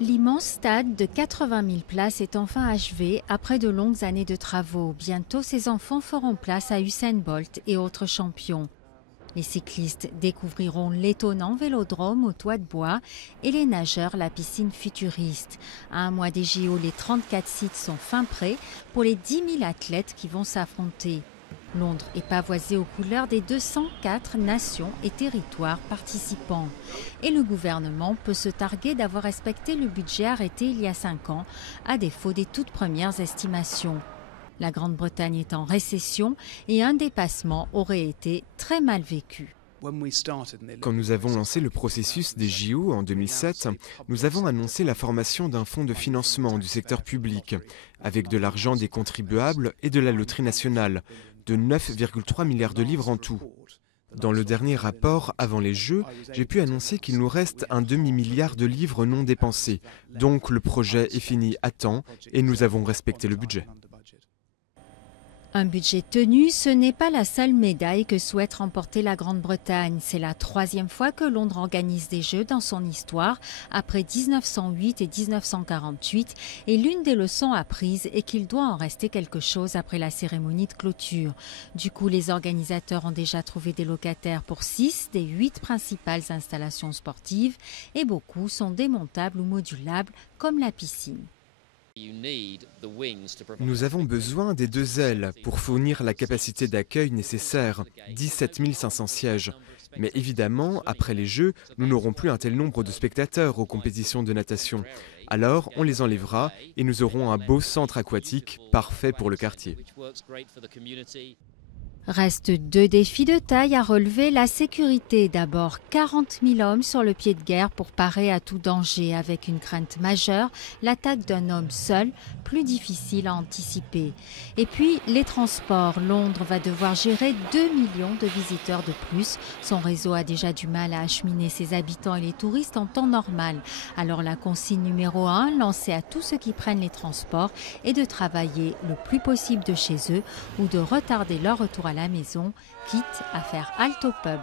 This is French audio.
L'immense stade de 80 000 places est enfin achevé après de longues années de travaux. Bientôt, ses enfants feront place à Usain Bolt et autres champions. Les cyclistes découvriront l'étonnant vélodrome au toit de bois et les nageurs la piscine futuriste. À un mois des JO, les 34 sites sont fin prêts pour les 10 000 athlètes qui vont s'affronter. Londres est pavoisée aux couleurs des 204 nations et territoires participants. Et le gouvernement peut se targuer d'avoir respecté le budget arrêté il y a 5 ans, à défaut des toutes premières estimations. La Grande-Bretagne est en récession et un dépassement aurait été très mal vécu. Quand nous avons lancé le processus des JO en 2007, nous avons annoncé la formation d'un fonds de financement du secteur public, avec de l'argent des contribuables et de la loterie nationale, de 9,3 milliards de livres en tout. Dans le dernier rapport avant les Jeux, j'ai pu annoncer qu'il nous reste un demi-milliard de livres non dépensés. Donc le projet est fini à temps et nous avons respecté le budget. Un budget tenu, ce n'est pas la seule médaille que souhaite remporter la Grande-Bretagne. C'est la 3e fois que Londres organise des Jeux dans son histoire, après 1908 et 1948. Et l'une des leçons apprises est qu'il doit en rester quelque chose après la cérémonie de clôture. Du coup, les organisateurs ont déjà trouvé des locataires pour 6 des 8 principales installations sportives. Et beaucoup sont démontables ou modulables, comme la piscine. Nous avons besoin des 2 ailes pour fournir la capacité d'accueil nécessaire, 17 500 sièges. Mais évidemment, après les Jeux, nous n'aurons plus un tel nombre de spectateurs aux compétitions de natation. Alors, on les enlèvera et nous aurons un beau centre aquatique parfait pour le quartier. Restent 2 défis de taille à relever. La sécurité d'abord, 40 000 hommes sur le pied de guerre pour parer à tout danger, avec une crainte majeure, l'attaque d'un homme seul, plus difficile à anticiper. Et puis les transports. Londres va devoir gérer 2 millions de visiteurs de plus. Son réseau a déjà du mal à acheminer ses habitants et les touristes en temps normal. Alors la consigne numéro 1, lancée à tous ceux qui prennent les transports, est de travailler le plus possible de chez eux ou de retarder leur retour à la maison, quitte à faire halte au pub.